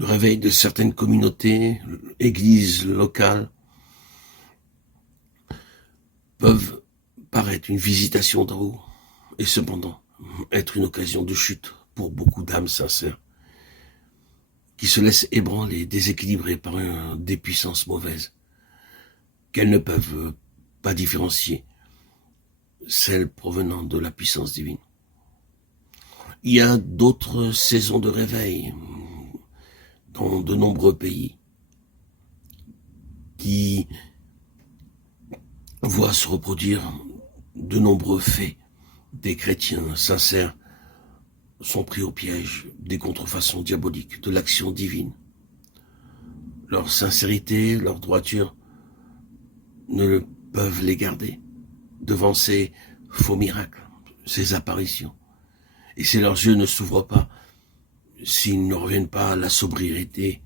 le réveil de certaines communautés, églises locales, peuvent paraître une visitation d'en haut, et cependant être une occasion de chute pour beaucoup d'âmes sincères, qui se laissent ébranler, déséquilibrer par des puissances mauvaises, qu'elles ne peuvent pas différencier, celles provenant de la puissance divine. Il y a d'autres saisons de réveil dans de nombreux pays qui voient se reproduire de nombreux faits. Des chrétiens sincères sont pris au piège des contrefaçons diaboliques de l'action divine. Leur sincérité, leur droiture ne peuvent les garder devant ces faux miracles, ces apparitions. Et si leurs yeux ne s'ouvrent pas, s'ils ne reviennent pas à la sobriété,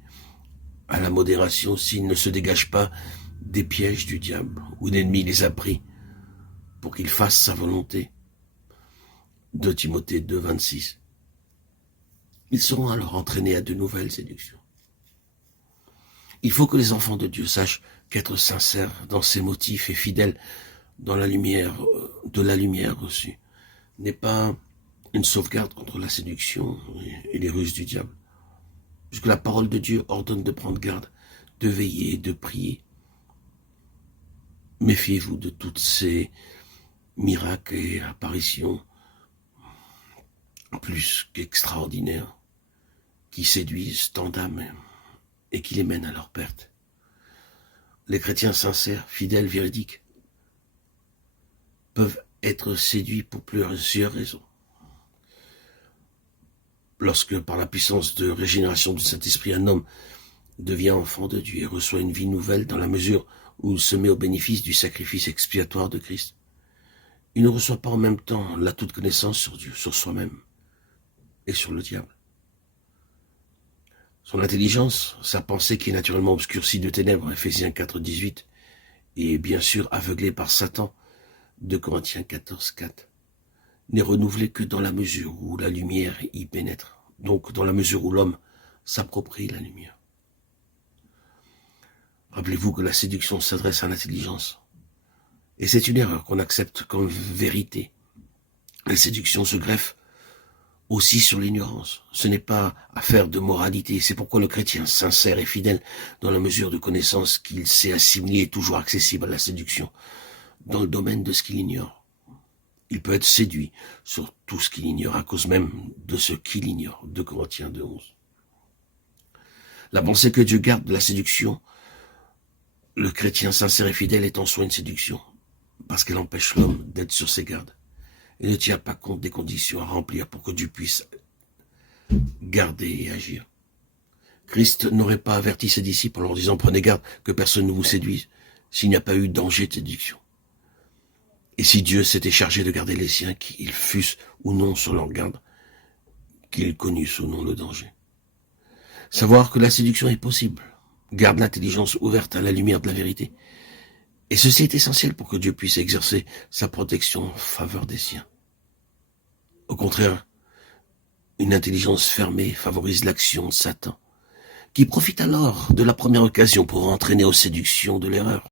à la modération, s'ils ne se dégagent pas des pièges du diable, où l'ennemi les a pris pour qu'ils fassent sa volonté. 2 Timothée 2, 26. Ils seront alors entraînés à de nouvelles séductions. Il faut que les enfants de Dieu sachent qu'être sincères dans ses motifs et fidèles dans la lumière, de la lumière reçue, n'est pas une sauvegarde contre la séduction et les ruses du diable. Puisque la parole de Dieu ordonne de prendre garde, de veiller, de prier. Méfiez-vous de toutes ces miracles et apparitions plus qu'extraordinaires qui séduisent tant d'âmes et qui les mènent à leur perte. Les chrétiens sincères, fidèles, véridiques, peuvent être séduits pour plusieurs raisons. Lorsque, par la puissance de régénération du Saint-Esprit, un homme devient enfant de Dieu et reçoit une vie nouvelle dans la mesure où il se met au bénéfice du sacrifice expiatoire de Christ, il ne reçoit pas en même temps la toute connaissance sur Dieu, sur soi-même et sur le diable. Son intelligence, sa pensée qui est naturellement obscurcie de ténèbres, Ephésiens 4, 18, et bien sûr aveuglée par Satan, 2 Corinthiens 14, 4, n'est renouvelée que dans la mesure où la lumière y pénètre, donc dans la mesure où l'homme s'approprie la lumière. Rappelez-vous que la séduction s'adresse à l'intelligence, et c'est une erreur qu'on accepte comme vérité. La séduction se greffe aussi sur l'ignorance. Ce n'est pas affaire de moralité, c'est pourquoi le chrétien sincère et fidèle, dans la mesure de connaissance qu'il sait assimiler, est toujours accessible à la séduction, dans le domaine de ce qu'il ignore. Il peut être séduit sur tout ce qu'il ignore, à cause même de ce qu'il ignore. 2 Corinthiens 2, 11. La pensée que Dieu garde de la séduction, le chrétien sincère et fidèle est en soi une séduction, parce qu'elle empêche l'homme d'être sur ses gardes, et ne tient pas compte des conditions à remplir pour que Dieu puisse garder et agir. Christ n'aurait pas averti ses disciples en leur disant « Prenez garde que personne ne vous séduise » s'il n'y a pas eu danger de séduction. Et si Dieu s'était chargé de garder les siens, qu'ils fussent ou non sur leur garde, qu'ils connussent ou non le danger. Savoir que la séduction est possible garde l'intelligence ouverte à la lumière de la vérité. Et ceci est essentiel pour que Dieu puisse exercer sa protection en faveur des siens. Au contraire, une intelligence fermée favorise l'action de Satan, qui profite alors de la première occasion pour entraîner aux séductions de l'erreur.